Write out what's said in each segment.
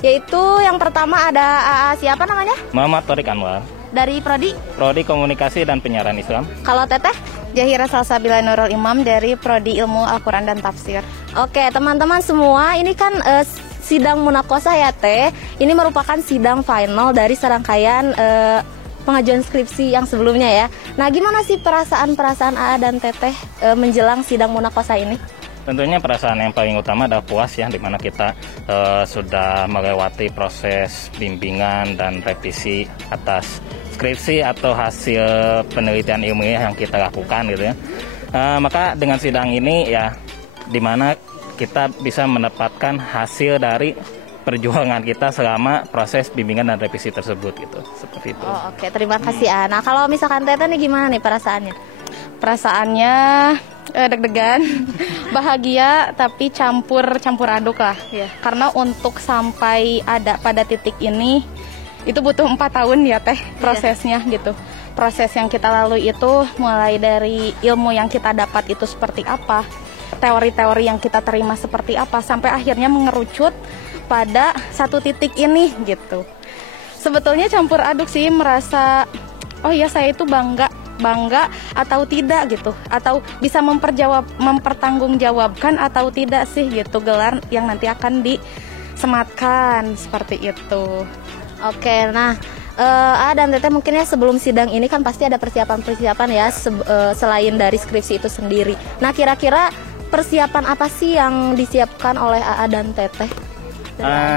Yaitu yang pertama ada siapa namanya? Muhammad Thorik Anwar. Dari Prodi? Prodi Komunikasi dan Penyiaran Islam. Kalau Teteh? Jahira Salsabila Nurul Imam dari Prodi Ilmu Al-Quran dan Tafsir. Oke teman-teman semua, ini kan sidang munakosah ya Teh. Ini merupakan sidang final dari serangkaian pengajuan skripsi yang sebelumnya ya. Nah gimana sih perasaan AA dan Teteh menjelang sidang munakosah ini? Tentunya perasaan yang paling utama adalah puas ya, dimana kita sudah melewati proses bimbingan dan revisi atas skripsi atau hasil penelitian ilmiah yang kita lakukan gitu ya. Maka dengan sidang ini ya, dimana kita bisa mendapatkan hasil dari perjuangan kita selama proses bimbingan dan revisi tersebut gitu, seperti itu. Oh, oke, terima kasih Nah kalau misalkan Teteh nih gimana nih perasaannya? Perasaannya deg-degan, bahagia tapi campur aduk lah ya. Karena untuk sampai ada pada titik ini itu butuh 4 tahun ya Teh prosesnya gitu. Proses yang kita lalui itu mulai dari ilmu yang kita dapat itu seperti apa, teori-teori yang kita terima seperti apa, sampai akhirnya mengerucut pada satu titik ini gitu. Sebetulnya campur aduk sih, merasa oh ya saya itu bangga atau tidak gitu, atau bisa mempertanggungjawabkan atau tidak sih gitu gelar yang nanti akan disematkan seperti itu. Oke, nah dan Teteh mungkin ya sebelum sidang ini kan pasti ada persiapan ya selain dari skripsi itu sendiri. Nah kira-kira persiapan apa sih yang disiapkan oleh AA dan Teteh?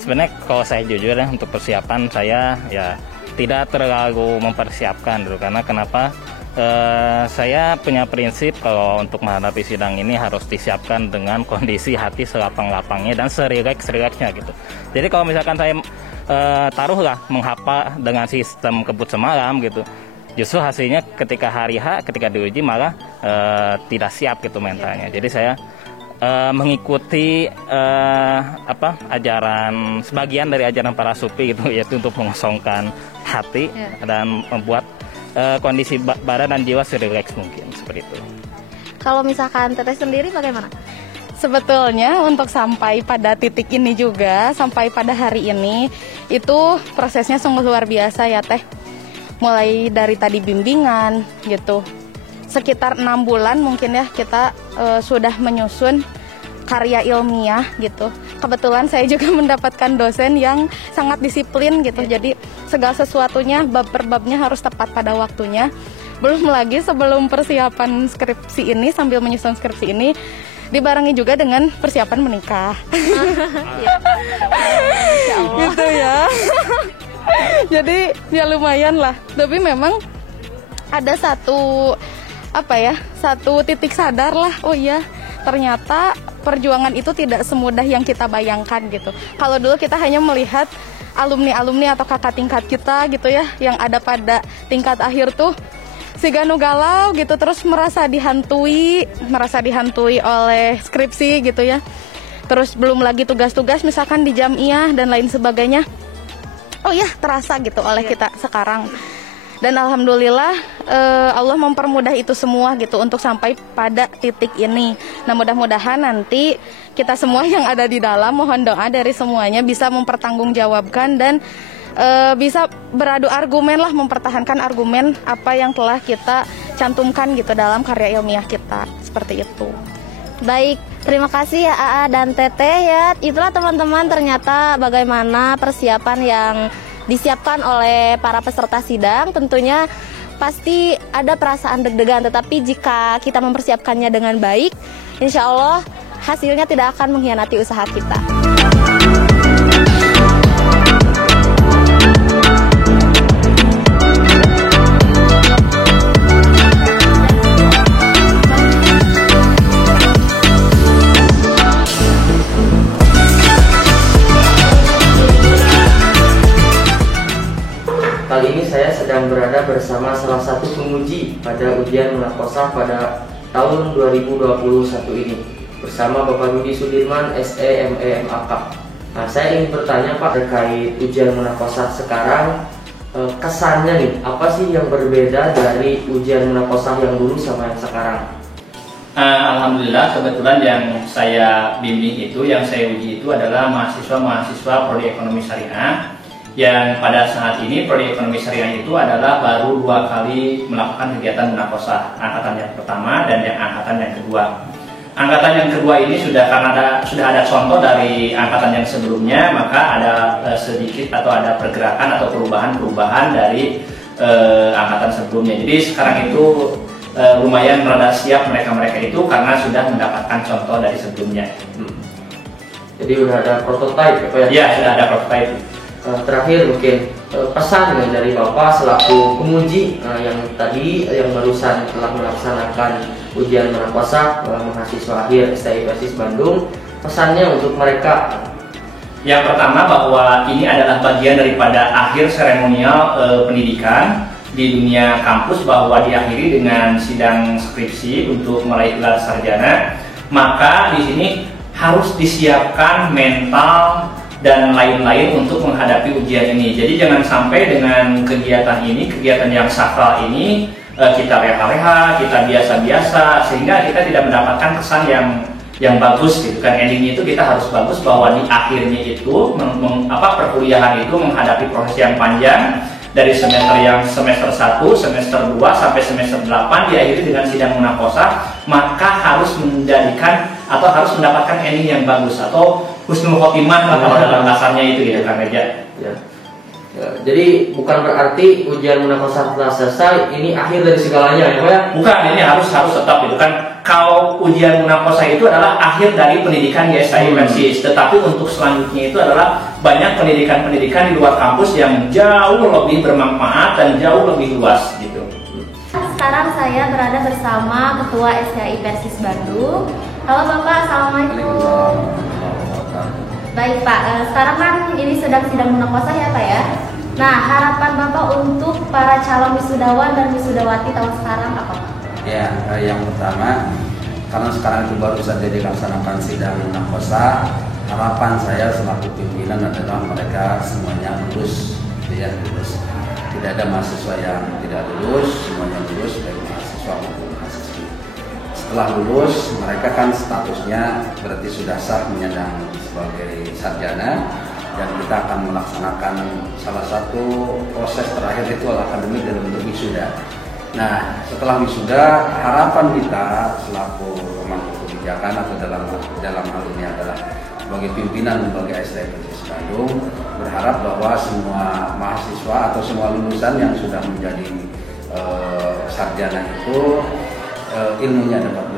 Sebenarnya kalau saya jujur ya, untuk persiapan saya ya tidak terlalu mempersiapkan dulu, karena kenapa? Saya punya prinsip kalau untuk menghadapi sidang ini harus disiapkan dengan kondisi hati selapang-lapangnya dan serileks-rileksnya gitu. Jadi kalau misalkan saya taruhlah menghafal dengan sistem kebut semalam gitu, justru hasilnya ketika hari H, ketika diuji malah tidak siap gitu mentalnya. Jadi saya mengikuti ajaran, sebagian dari ajaran para sufi gitu, yaitu untuk mengosongkan hati dan membuat kondisi badan dan jiwa serileks mungkin, seperti itu. Kalau misalkan Teteh sendiri bagaimana? Sebetulnya untuk sampai pada titik ini juga, sampai pada hari ini, itu prosesnya sungguh luar biasa ya Teh. Mulai dari tadi bimbingan gitu, sekitar 6 bulan mungkin ya kita sudah menyusun karya ilmiah gitu. Kebetulan saya juga mendapatkan dosen yang sangat disiplin gitu, jadi segala sesuatunya bab per babnya harus tepat pada waktunya. Belum lagi sebelum persiapan skripsi ini, sambil menyusun skripsi ini dibarengi juga dengan persiapan menikah. Gitu ya. Jadi ya lumayan lah. Tapi memang ada satu titik sadar lah. Oh iya, ternyata perjuangan itu tidak semudah yang kita bayangkan gitu. Kalau dulu kita hanya melihat alumni atau kakak tingkat kita gitu ya, yang ada pada tingkat akhir tuh si Ganu galau gitu, terus merasa dihantui oleh skripsi gitu ya. Terus belum lagi tugas-tugas misalkan di jamiah dan lain sebagainya. Oh ya, terasa gitu oleh kita sekarang. Dan alhamdulillah Allah mempermudah itu semua gitu untuk sampai pada titik ini. Nah mudah-mudahan nanti kita semua yang ada di dalam, mohon doa dari semuanya bisa mempertanggungjawabkan dan bisa beradu argumen lah, mempertahankan argumen apa yang telah kita cantumkan gitu dalam karya ilmiah kita, seperti itu. Baik, terima kasih ya AA dan Teteh ya. Itulah teman-teman, ternyata bagaimana persiapan yang disiapkan oleh para peserta sidang. Tentunya pasti ada perasaan deg-degan, tetapi jika kita mempersiapkannya dengan baik, insya Allah hasilnya tidak akan mengkhianati usaha kita. Kali ini saya sedang berada bersama salah satu penguji pada ujian munakosah pada tahun 2021 ini bersama Bapak Rudi Sudirman, SE, ME, MAK. Nah, saya ingin bertanya Pak terkait ujian munakosah sekarang, kesannya nih, apa sih yang berbeda dari ujian munakosah yang dulu sama yang sekarang? Alhamdulillah, kebetulan yang saya bimbing itu, yang saya uji itu adalah mahasiswa-mahasiswa Prodi Ekonomi Syariah, yang pada saat ini Prodi Ekonomi Syariah itu adalah baru 2 kali melakukan kegiatan munaqosyah, angkatan yang pertama dan yang angkatan yang kedua. Angkatan yang kedua ini sudah ada contoh dari angkatan yang sebelumnya, maka ada sedikit atau ada pergerakan atau perubahan dari angkatan sebelumnya. Jadi sekarang itu lumayan rada siap mereka itu karena sudah mendapatkan contoh dari sebelumnya. Jadi udah ada prototipe ya? Ya, sudah ada prototipe. Terakhir mungkin pesan dari Bapak selaku penguji yang barusan telah melaksanakan ujian munaqosyah mahasiswa akhir STI Persis Bandung, pesannya untuk mereka. Yang pertama bahwa ini adalah bagian daripada akhir seremonial pendidikan di dunia kampus, bahwa diakhiri dengan sidang skripsi untuk meraih gelar sarjana. Maka di sini harus disiapkan mental dan lain-lain untuk menghadapi ujian ini. Jadi jangan sampai dengan kegiatan yang sakral ini kita reha-reha, kita biasa-biasa, sehingga kita tidak mendapatkan kesan yang bagus gitu kan. Endingnya itu kita harus bagus, bahwa di akhirnya itu perkuliahan itu menghadapi proses yang panjang dari semester 1, semester 2 sampai semester 8 diakhiri dengan sidang munaqosyah, maka harus mendapatkan ending yang bagus atau husnul khotimah lah kalau dalam kasarnya itu gitu kan aja. Ya. Jadi bukan berarti ujian munaqosyah telah selesai ini akhir dari segalanya ya Pak ya? Bukan, ini harus tetap gitu kan. Kalau ujian munaqosyah itu adalah akhir dari pendidikan di STI Persis, tetapi untuk selanjutnya itu adalah banyak pendidikan-pendidikan di luar kampus yang jauh lebih bermanfaat dan jauh lebih luas gitu. Sekarang saya berada bersama Ketua STI Persis Bandung. Halo Bapak, Assalamualaikum. Baik Pak, sekarang kan ini sedang sidang munaqosyah ya Pak ya. Nah, harapan Bapak untuk para calon wisudawan dan wisudawati tahun sekarang apa Pak? Ya, yang pertama, karena sekarang itu baru saja dilaksanakan sidang munaqosyah, harapan saya selaku pimpinan adalah mereka semuanya lulus, ya lulus. Tidak ada mahasiswa yang tidak lulus, semuanya lulus, baik mahasiswa maupun mahasiswi. Setelah lulus, mereka kan statusnya berarti sudah sah menyandang sebagai sarjana, dan kita akan melaksanakan salah satu proses terakhir itu akademik dalam bentuk wisuda. Nah, setelah wisuda, harapan kita selaku pemangku kebijakan atau dalam hal ini adalah sebagai pimpinan lembaga STI Persis Bandung, berharap bahwa semua mahasiswa atau semua lulusan yang sudah menjadi sarjana itu ilmunya dapat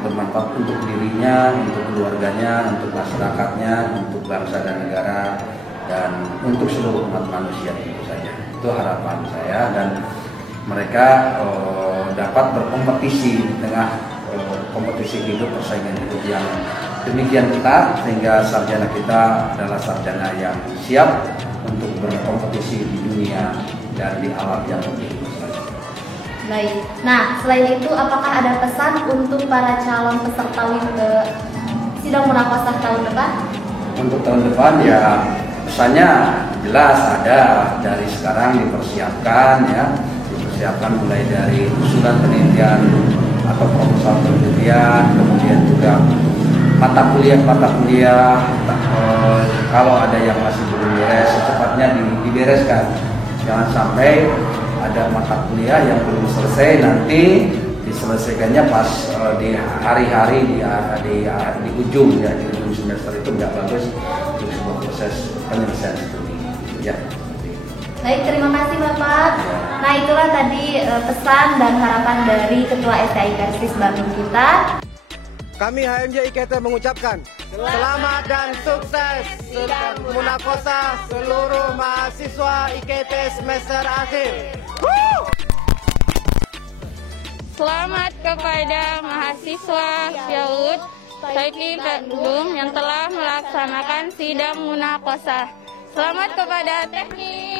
bermanfaat untuk dirinya, untuk keluarganya, untuk masyarakatnya, untuk bangsa dan negara, dan untuk seluruh umat manusia tentu saja. Itu harapan saya, dan mereka dapat berkompetisi di tengah kompetisi hidup, persaingan hidup yang demikian ketat, sehingga sarjana kita adalah sarjana yang siap untuk berkompetisi di dunia dan di alam yang lebih luas. Baik. Nah, selain itu apakah ada pesan untuk para calon peserta sidang munaqosyah tahun depan? Untuk tahun depan ya pesannya jelas ada, dari sekarang dipersiapkan ya. Dipersiapkan mulai dari usulan penelitian atau proposal penelitian, kemudian juga mata kuliah kalau ada yang masih belum beres secepatnya dibereskan. Jangan sampai ada mata kuliah yang belum selesai nanti diselesaikannya pas di hari-hari di ujung semester, itu nggak bagus untuk sebuah proses penyelesaian seperti ini ya. Baik, terima kasih Bapak. Nah, itulah tadi pesan dan harapan dari Ketua STI Persis Bandung kita. Kami HMJ IKT mengucapkan selamat dan sukses munaqosyah seluruh mahasiswa IKT semester akhir. Selamat kepada mahasiswa Syahud STI Bandung yang telah melaksanakan sidang munaqosyah. Selamat kepada teknik.